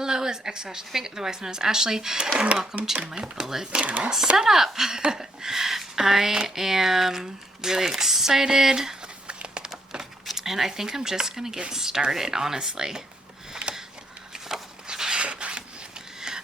Hello, it's Ashley Fink, otherwise known as Ashley, and welcome to my bullet journal setup. I am really excited, and I think I'm just gonna get started, honestly.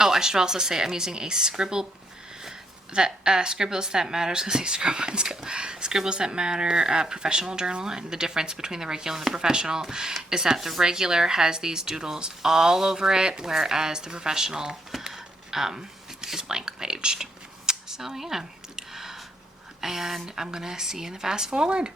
Oh, I should also say I'm using a Scribbles That Matter. I was gonna say Scribbles That Matter professional journal. And the difference between the regular and the professional is that the regular has these doodles all over it, whereas the professional is blank paged. So yeah, and I'm gonna see you in the fast forward.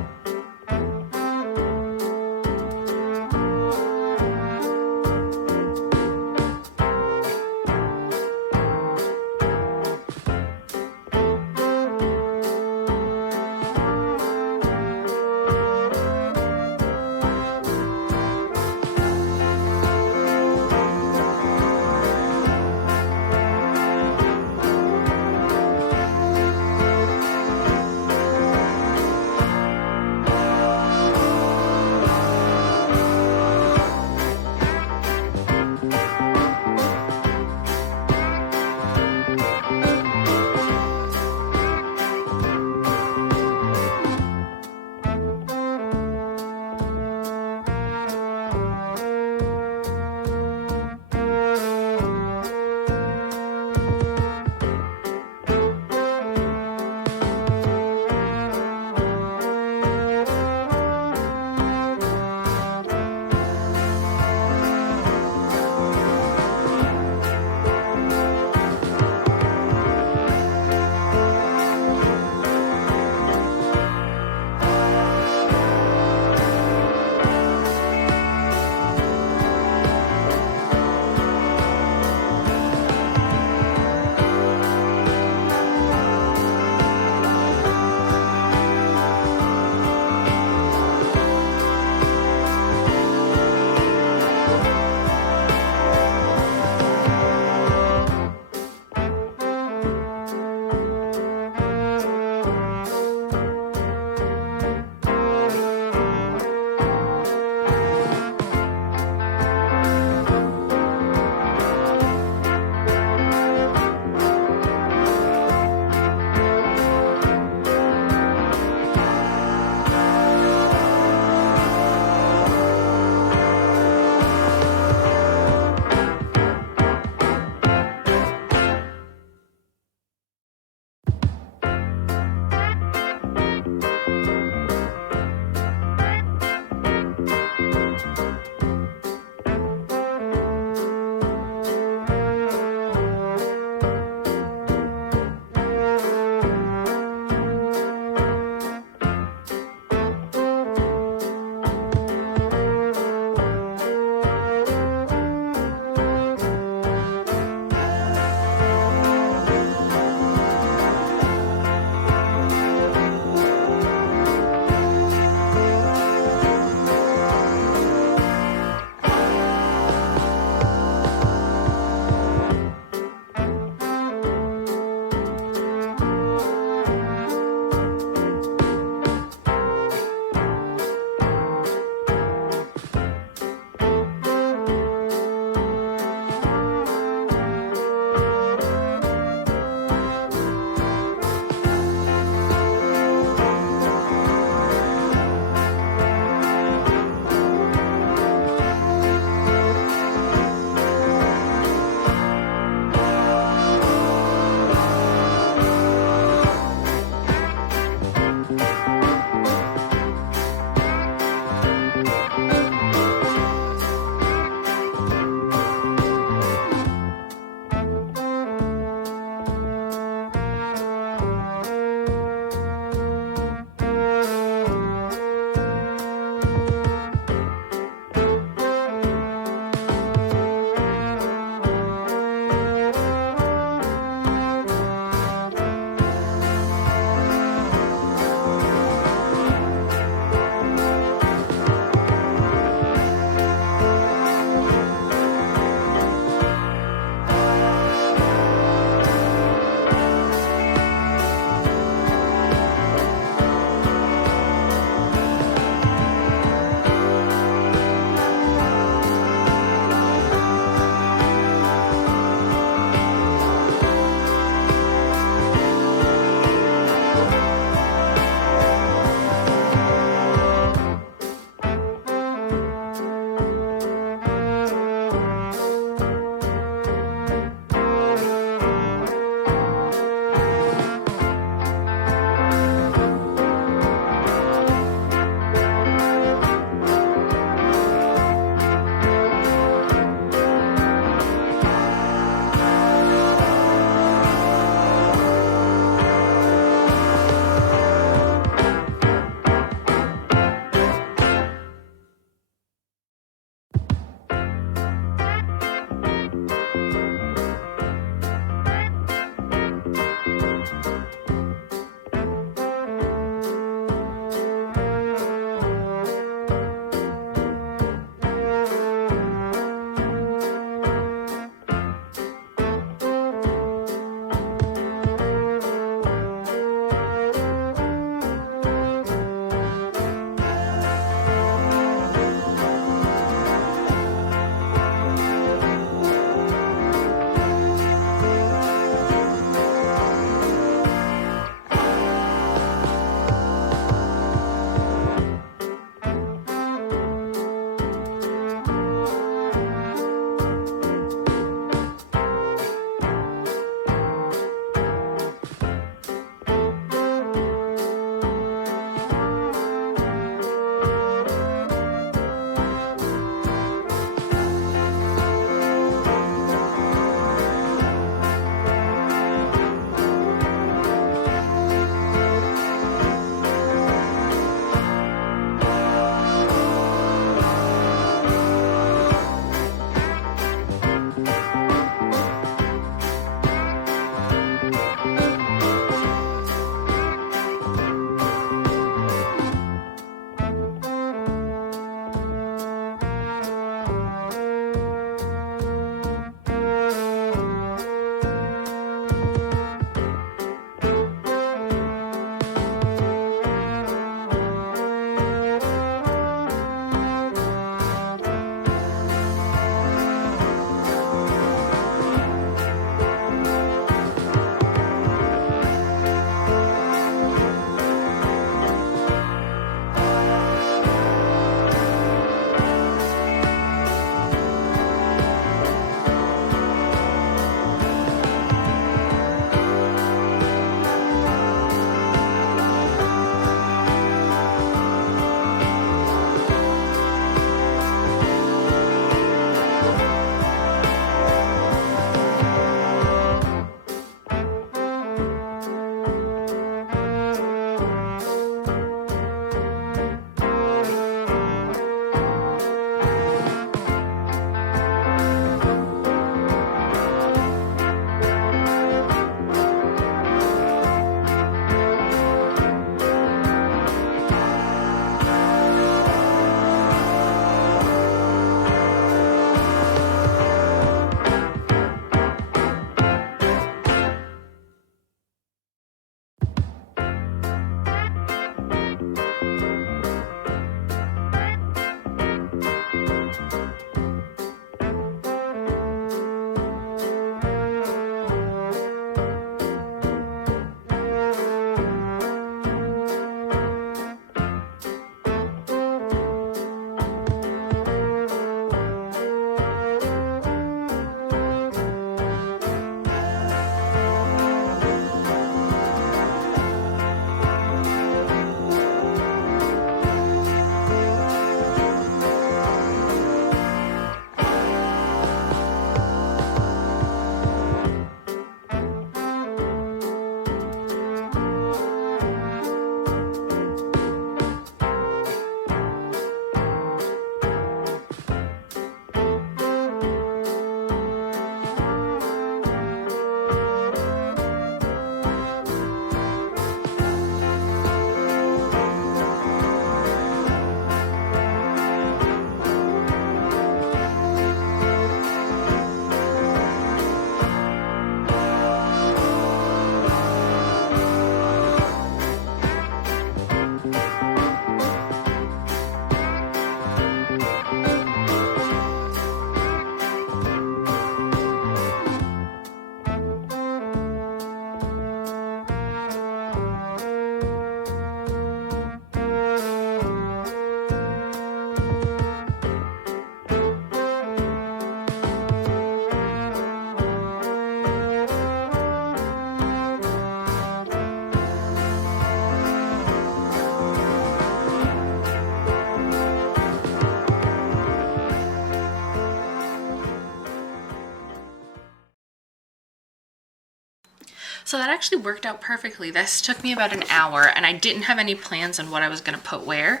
So that actually worked out perfectly. This took me about an hour, and I didn't have any plans on what I was going to put where.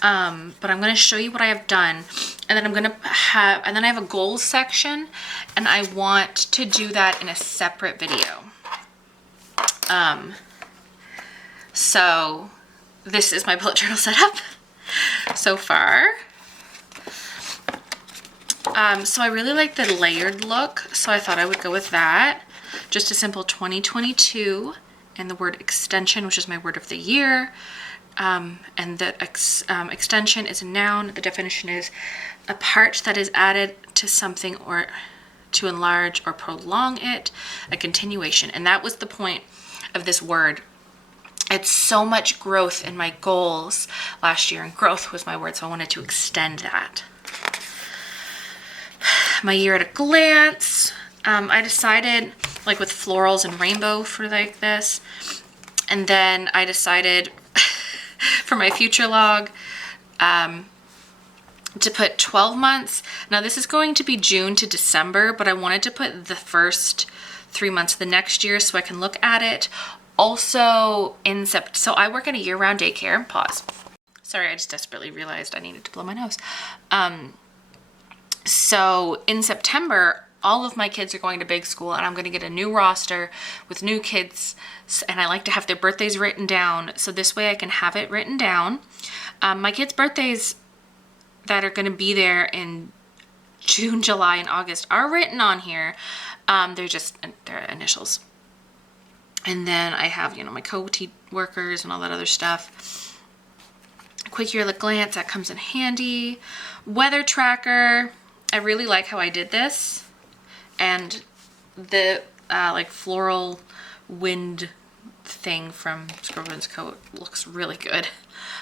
But I'm going to show you what I have done, and then I have a goals section, and I want to do that in a separate video. So this is my bullet journal setup so far. So I really like the layered look, so I thought I would go with that. Just a simple 2022 and the word extension, which is my word of the year. And the extension is a noun. The definition is a part that is added to something or to enlarge or prolong it, a continuation. And that was the point of this word. It's so much growth in my goals last year, and growth was my word, so I wanted to extend that. My year at a glance. I decided, like with florals and rainbow for like this, and then I decided for my future log to put 12 months. Now this is going to be June to December, but I wanted to put the first 3 months of the next year so I can look at it. Also in September, so I work at a year-round daycare. Pause. Sorry, I just desperately realized I needed to blow my nose. So in September, all of my kids are going to big school, and I'm going to get a new roster with new kids, and I like to have their birthdays written down, so this way I can have it written down. My kids' birthdays that are going to be there in June, July, and August are written on here. They're just their initials. And then I have, you know, my co-teach workers and all that other stuff. Quick year at glance, that comes in handy. Weather tracker. I really like how I did this. And the like floral wind thing from Scribbles Co. looks really good.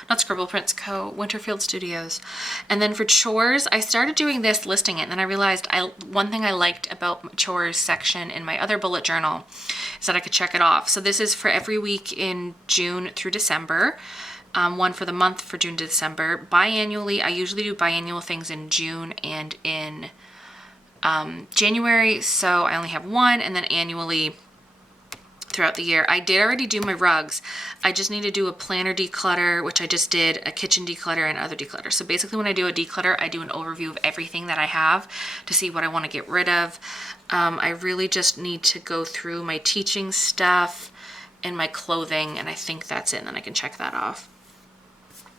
Not Scribble Prints Co., Winterfield Studios. And then for chores, I started doing this, listing it, and then I realized one thing I liked about chores section in my other bullet journal is that I could check it off. So this is for every week in June through December. One for the month for June to December. Biannually, I usually do biannual things in June and in January, so I only have one, and then annually throughout the year. I did already do my rugs. I just need to do a planner declutter, which I just did, a kitchen declutter, and other declutter. So basically when I do a declutter, I do an overview of everything that I have to see what I want to get rid of. I really just need to go through my teaching stuff and my clothing, and I think that's it, and then I can check that off.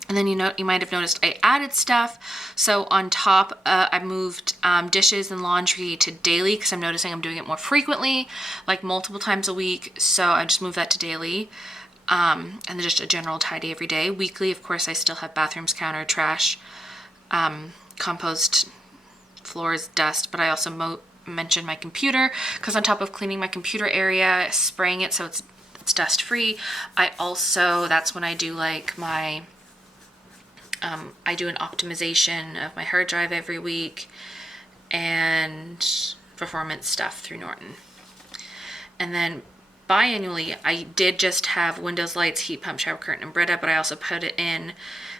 And then you might have noticed I added stuff. So on top, I moved dishes and laundry to daily because I'm noticing I'm doing it more frequently, like multiple times a week. So I just moved that to daily. And then just a general tidy every day. Weekly, of course, I still have bathrooms, counter, trash, compost, floors, dust. But I also mentioned my computer because on top of cleaning my computer area, spraying it so it's dust free, I also, that's when I do like my... I do an optimization of my hard drive every week and performance stuff through Norton. And then biannually, I did just have windows, lights, heat pump, shower curtain, and Brita, but I also put it in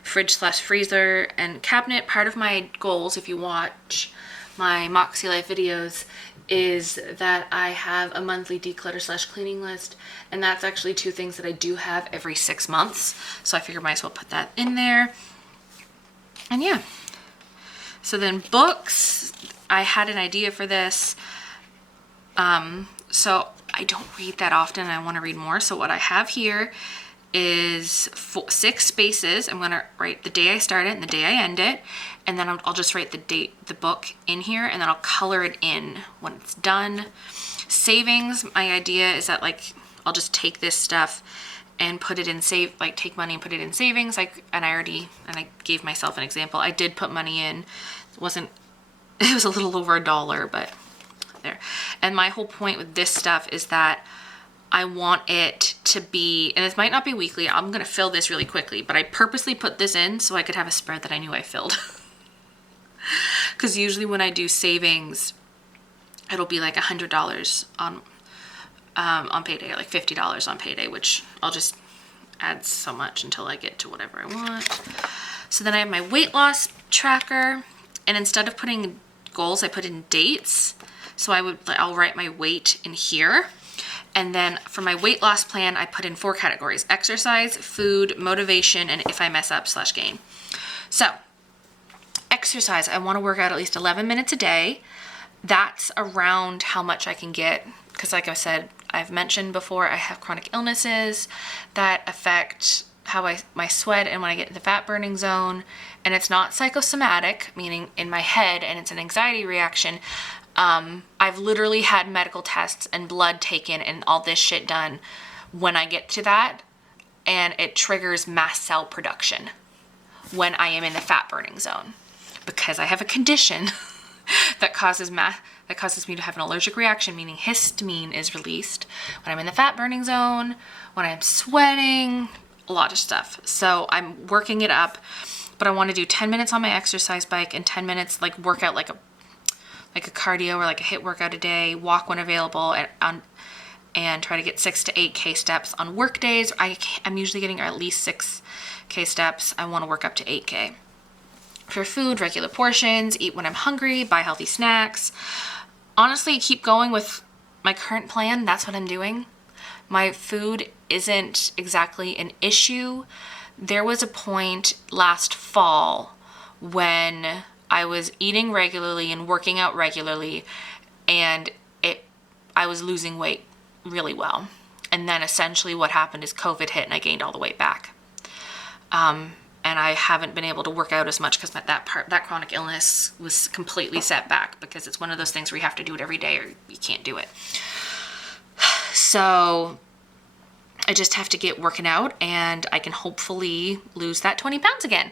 fridge/freezer and cabinet. Part of my goals, if you watch my Moxie Life videos, is that I have a monthly declutter/cleaning list, and that's actually 2 things that I do have every 6 months. So I figure I might as well put that in there. And yeah, so then books, I had an idea for this. So I don't read that often. I want to read more. So what I have here is 6 spaces. I'm going to write the day I start it and the day I end it. And then I'll just write the date, the book in here, and then I'll color it in when it's done. Savings, my idea is that like, I'll just take this stuff and put it in take money and put it in savings. And I gave myself an example. I did put money in. It was a little over $1, but there. And my whole point with this stuff is that I want it to be, and it might not be weekly, I'm gonna fill this really quickly, but I purposely put this in so I could have a spread that I knew I filled. Because usually when I do savings, it'll be like $100 on payday, like $50 on payday, which I'll just add so much until I get to whatever I want. So then I have my weight loss tracker, and instead of putting goals, I put in dates. So I'll write my weight in here, And then for my weight loss plan, I put in 4 categories: exercise, food, motivation, and if I mess up / gain. So exercise, I want to work out at least 11 minutes a day. That's around how much I can get, because like I said, I've mentioned before, I have chronic illnesses that affect how my sweat and when I get in the fat burning zone, and it's not psychosomatic, meaning in my head, and it's an anxiety reaction. I've literally had medical tests and blood taken and all this shit done when I get to that, and it triggers mast cell production when I am in the fat burning zone, because I have a condition that causes me to have an allergic reaction, meaning histamine is released when I'm in the fat burning zone, when I'm sweating, a lot of stuff. So I'm working it up, but I want to do 10 minutes on my exercise bike and 10 minutes like workout, like a cardio or like a HIIT workout a day, walk when available, and try to get 6 to 8K steps on work days. I'm usually getting at least 6K steps. I want to work up to 8K. For food, regular portions, eat when I'm hungry, buy healthy snacks. Honestly, keep going with my current plan. That's what I'm doing. My food isn't exactly an issue. There was a point last fall when I was eating regularly and working out regularly, and I was losing weight really well. And then essentially what happened is COVID hit and I gained all the weight back. And I haven't been able to work out as much because that chronic illness was completely set back, because it's one of those things where you have to do it every day or you can't do it. So I just have to get working out, and I can hopefully lose that 20 pounds again.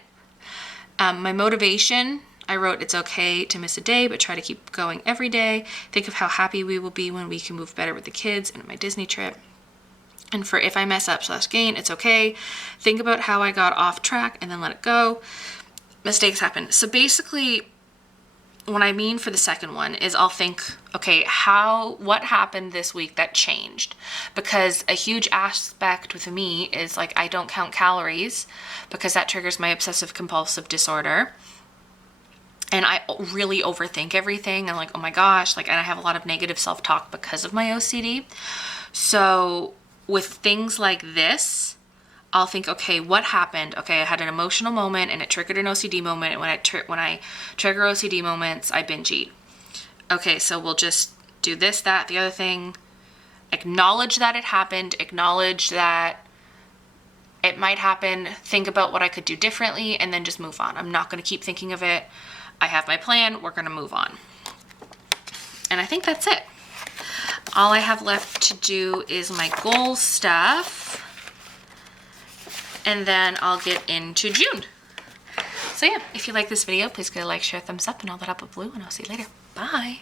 My motivation, I wrote, it's okay to miss a day, but try to keep going every day. Think of how happy we will be when we can move better with the kids and my Disney trip. And for if I mess up / gain, it's okay. Think about how I got off track and then let it go. Mistakes happen. So basically, what I mean for the second one is I'll think, okay, what happened this week that changed? Because a huge aspect with me is like I don't count calories, because that triggers my obsessive compulsive disorder. And I really overthink everything. I'm like, oh my gosh, and I have a lot of negative self-talk because of my OCD. So with things like this, I'll think, okay, what happened? Okay, I had an emotional moment and it triggered an OCD moment. And when I trigger OCD moments, I binge eat. Okay, so we'll just do this, that, the other thing. Acknowledge that it happened. Acknowledge that it might happen. Think about what I could do differently, and then just move on. I'm not going to keep thinking of it. I have my plan. We're going to move on. And I think that's it. All I have left to do is my goal stuff, and then I'll get into June. So yeah, if you like this video, please give it a like, share, thumbs up, and all that up with blue, and I'll see you later. Bye.